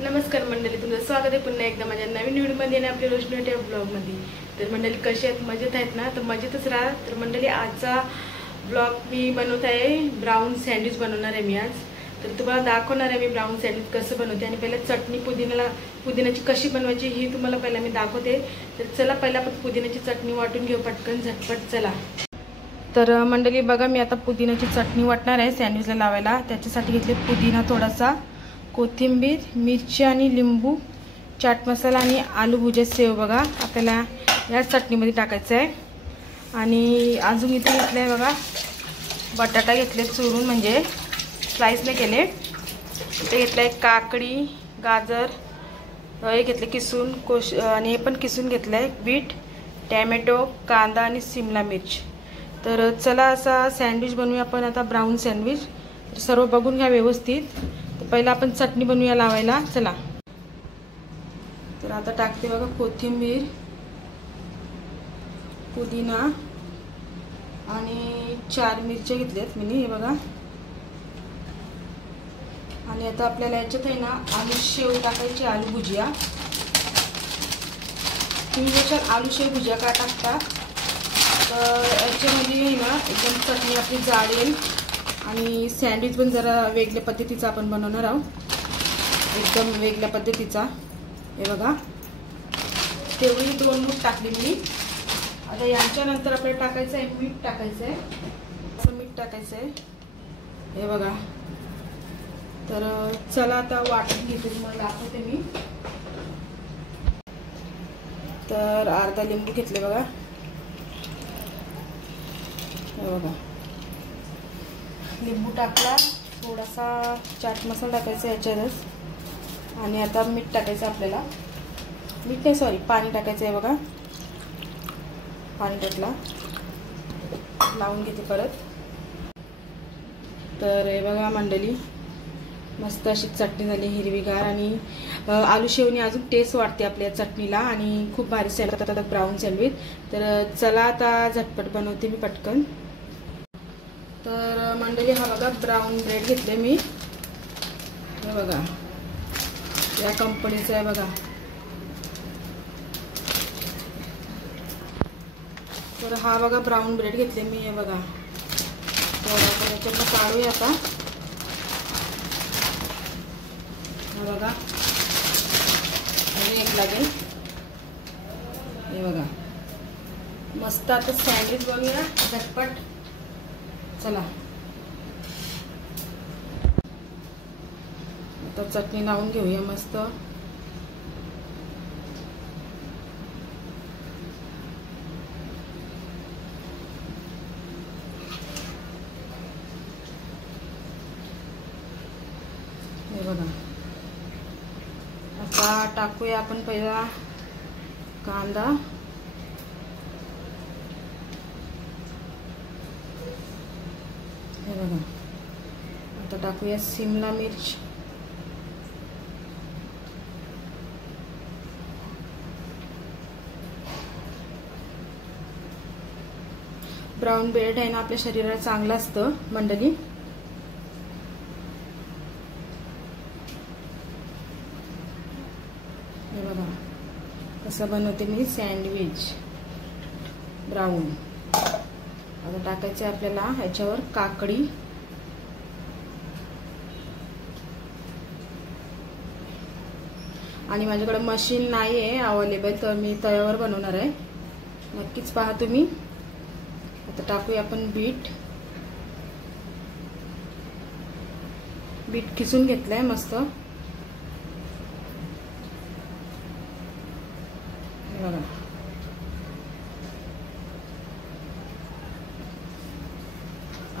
नमस्कार मंडळी, तुमचं स्वागत आहे पुन्हा एकदा माझ्या नवीन व्हिडिओमध्ये आणि आपल्या रोशनी ब्लॉगमध्ये। तर मंडळी कशी आहेत, मजेत आहेत ना? तर मजेतच राहा। तर मंडळी आजचा ब्लॉग मी बनवत आहे, ब्राऊन सँडविच बनवणार आहे मी आज। तर तुम्हाला दाखवणार आहे मी ब्राऊन सँडविच कसं बनवते आणि पहिला चटणी पुदिन्याची कशी बनवायची हे तुम्हाला पहिला मी दाखवते। तर चला पहिला आपण पुदिन्याची चटणी वाटून घेऊ पटकन झटपट, चला। तर मंडळी बघा, मी आता पुदिन्याची चटणी वाटणार आहे सँडविचला लावायला। त्याच्यासाठी घेतले पुदिना थोडासा, कोथिंबीर, मिरची आणि लिंबू, चाट मसाला आणि आलू भुजिया सेव बघा आपल्याला या चटणीमध्ये टाकायचं आहे। आणि अजून इथे घेतलं आहे बघा बटाटा घेतले चुरून, म्हणजे स्लाइस नाही केले। इथे घेतलं आहे काकडी, गाजर हे घेतले किसून, आणि हे पण किसून घेतलं आहे, बीट, टॅमॅटो, कांदा आणि शिमला मिर्च। तर चला असा सँडविच बनवूया आपण आता, ब्राऊन सँडविच। तर सर्व बघून घ्या व्यवस्थित। तर पहिला आपण चटणी बनवूया लावायला, चला। तर आता टाकते बघा कोथिंबीर, पुदिना आणि 4 मिरच्या घेतल्यात मी, हे बघा। आणि आता आपल्याला याच्यात आहे ना आलू शेव टाकायची, आलू भुजिया। तुम्ही याच्यात आलू शेव भुजिया का टाकता तर याच्यामध्ये आहे ना एकदम चटणी आपली जाड येईल आणि सँडविच पण जरा वेगळ्या पद्धतीचा आपण बनवणार आहोत, एकदम वेगळ्या पद्धतीचा। हे बघा तेवढी 2 मूठ टाकली मी। आता यांच्यानंतर आपल्याला टाकायचं आहे मीठ, टाकायचं आहे असं मीठ टाकायचं आहे, हे बघा। तर चला आता वाटून घेते, तुम्हाला दाखवते मी। तर अर्धा लिंबू घेतले बघा, हे बघा लिंबू टाकला, थोडासा चाट मसाला टाकायचा याच्यातच। आणि आता मीठ टाकायचं आपल्याला, मीठ नाही सॉरी पाणी टाकायचं आहे बघा, पाणी टाकला, लावून घेते परत। तर हे बघा मंडळी मस्त अशी चटणी झाली हिरवीगार, आणि आलू शेवनी अजून टेस्ट वाढते आपल्या चटणीला, आणि खूप भारी सँडविच ब्राऊन सँडविच। तर चला आता झटपट बनवते मी पटकन। तर मंडळी हा बघा ब्राऊन ब्रेड घेतले मी, हे बघा या कंपनीचा आहे बघा। तर हा बघा ब्राऊन ब्रेड घेतले मी, हे बघा। तर आपण याच्यातनं काढूया आता, हा बघा आणि एक लागेल, हे बघा मस्त। आता सँडविच बनवूया झटपट, चला। आता चटणी लावून घेऊया मस्त। हे बघा आता टाकूया आपण पहिला कांदा, हे बघा। आता टाकूया शिमला मिर्च, ब्राऊन ब्रेड आहे ना आपल्या शरीराला चांगलं असतं मंडळी। हे बघा कसं बनवते मी सँडविच ब्राऊन। आता टाकायचं आहे आपल्याला ह्याच्यावर काकडी, आणि माझ्याकडे मशीन नाही आहे अवेलेबल, तर मी तव्यावर बनवणार आहे, नक्कीच पहा तुम्ही। आता टाकूया आपण बीट, बीट किसून घेतलंय मस्त, हे बघा।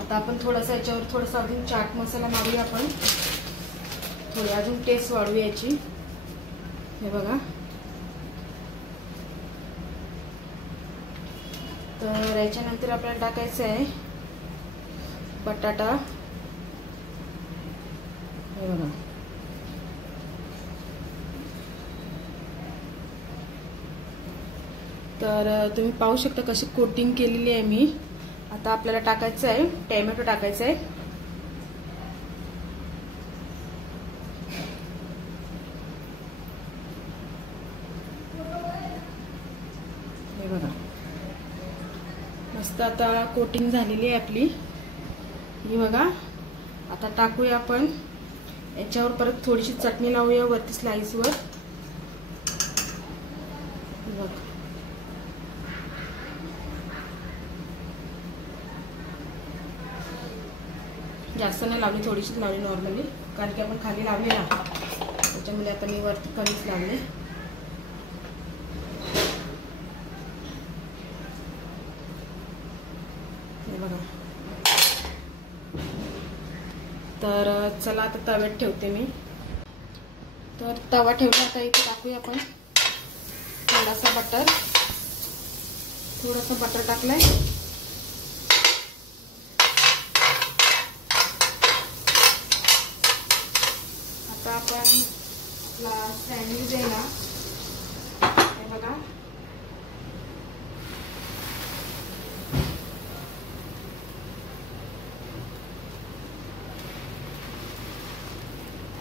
आता आपण थोडासा याच्यावर थोडासा अजून चाट मसाला मारूया आपण, थोडी अजून टेस्ट वाढवू याची, हे बघा। तर याच्यानंतर आपल्याला टाकायचं आहे बटाटा, हे बघा। तर तुम्ही पाहू शकता कशी कोटिंग केलेली आहे मी। आता आपल्याला टाकायचं आहे टोमॅटो, टाकायचं आहे मस्त आता कोटिंग झालेली आहे आपली ही बघा. आता टाकूया आपण याच्यावर परत थोडीशी चटणी लावूया वरती स्लाइसवर. बघ जास्त नाही लावली, थोडीशीच लावली नॉर्मली, कारण की आपण खाली लावली ना त्याच्यामुळे आता मी वरती कमीच लावले. हे बघा. तर चला आता तव्यात ठेवते मी. तर तवा ठेवला, आता इथे टाकूया आपण थोडासा बटर टाकलाय. आता आपण आपला सँडविच आहे ना हे बघा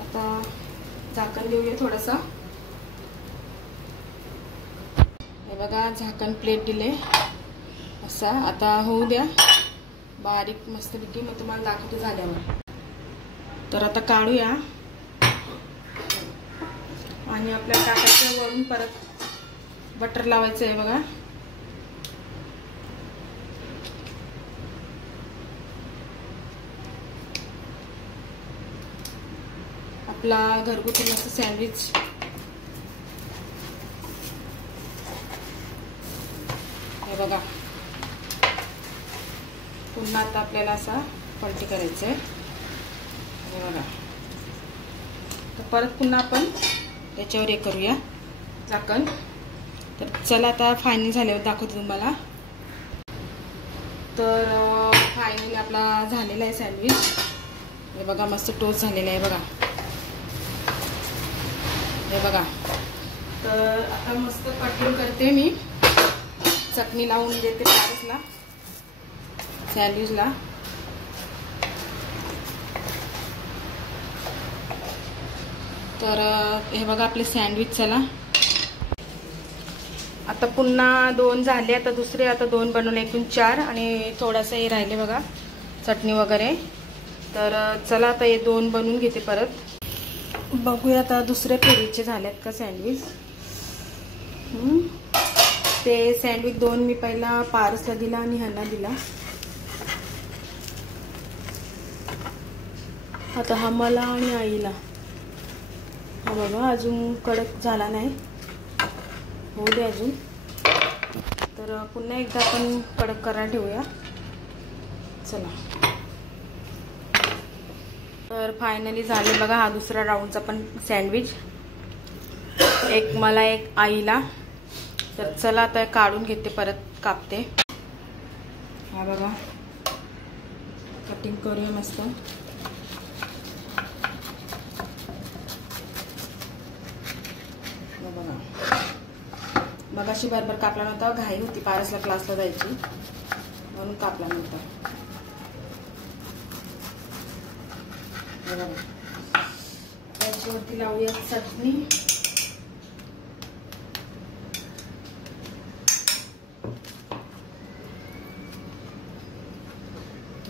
आता झाकण देऊया थोडासा. हे बघा झाकण प्लेट दिले असा. आता होऊ द्या बारीक मस्तपैकी, मग तुम्हाला दाखवते झाल्यावर. तर आता काढूया आणि आपल्या टाकायचं वरून परत बटर लावायचं आहे बघा. आपला घरगुती मस्त सँडविच. हे बघा पुन्हा आता आपल्याला असा पलटी करायचं आहे. हे बघा. तर परत पुन्हा आपण त्याच्यावर हे करूया झाकण. तर चला आता फायनल झाल्यावर दाखवते तुम्हाला. तर फायनली आपला झालेला आहे सँडविच. हे बघा मस्त टोस्ट झालेला आहे बघा. हे बघा. तर आता मस्त कटिंग करते मी, चटणी लावून देते पारसला सँडविचला. तर हे बघा आपले सँडविच. चला आता पुन्हा 2 झाले, आता दुसरे आता 2 बनवले, एकूण 4 आणि थोडासा हे राहिले बघा चटणी वगैरे. तर चला आता हे 2 बनवून घेते परत. बघूया आता दुसऱ्या फेरीचे झालेत का सँडविच. ते सँडविच 2 मी पहिला पारसला दिला आणि ह्यांना दिला. आता हा मला आणि आईला. हा बघा अजून कडक झाला नाही, होऊ दे अजून. तर पुन्हा एकदा आपण कडक करायला ठेवूया. चला तर फायनली झाले बघा हा दुसरा राऊंडचा पण सँडविच. एक मला एक आईला. तर चला आता काढून घेते परत कापते. हा बघा कटिंग करूया मस्त. बघा मगाशी बरोबर कापला नव्हता, घाई होती पारसला क्लासला जायची म्हणून कापला नव्हता. त्याच्यावरती लावूया चटणी.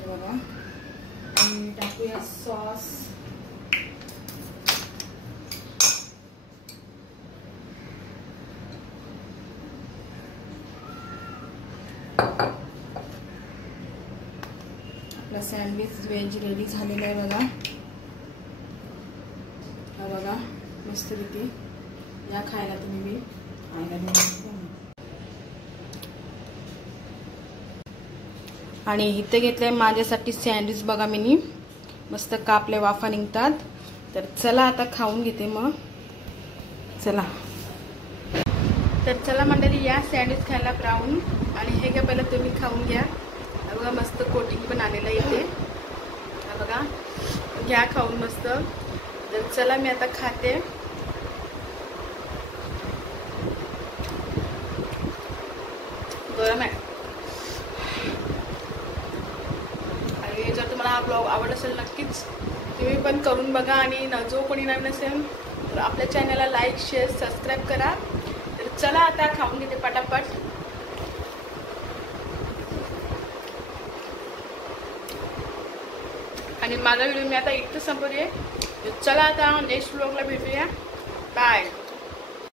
बघा आणि टाकूया सॉस. आपला सँडविच व्हेज रेडी झालेला आहे बघा. हा बघा मस्तपैकी. या खायला तुम्ही बी आयला. आणि इथे घेतलंय माझ्यासाठी सँडविच बघा मिनी मस्त कापले, वाफा निघतात. तर चला आता खाऊन घेते मग. चला तर चला मंडळी या सँडविच खायला ब्राऊन. आणि हे घ्या पहिलं तुम्ही खाऊन घ्या. बघा मस्त कोटिंग पण आलेलं इथे. बघा घ्या खाऊन मस्त. तर चला मी आता खाते. गरम आहे. आणि जर तुम्हाला हा ब्लॉग आवडला असेल नक्कीच तुम्ही पण करून बघा. आणि जो कोणी नवीन असेल तर आपल्या चॅनलला लाईक शेअर सबस्क्राईब करा. तर चला आता खाऊन घेते पटापट. आणि माझा व्हिडिओ मी आता इथं संपवते. चला आता नेक्स्ट व्लॉगला भेटूया. बाय.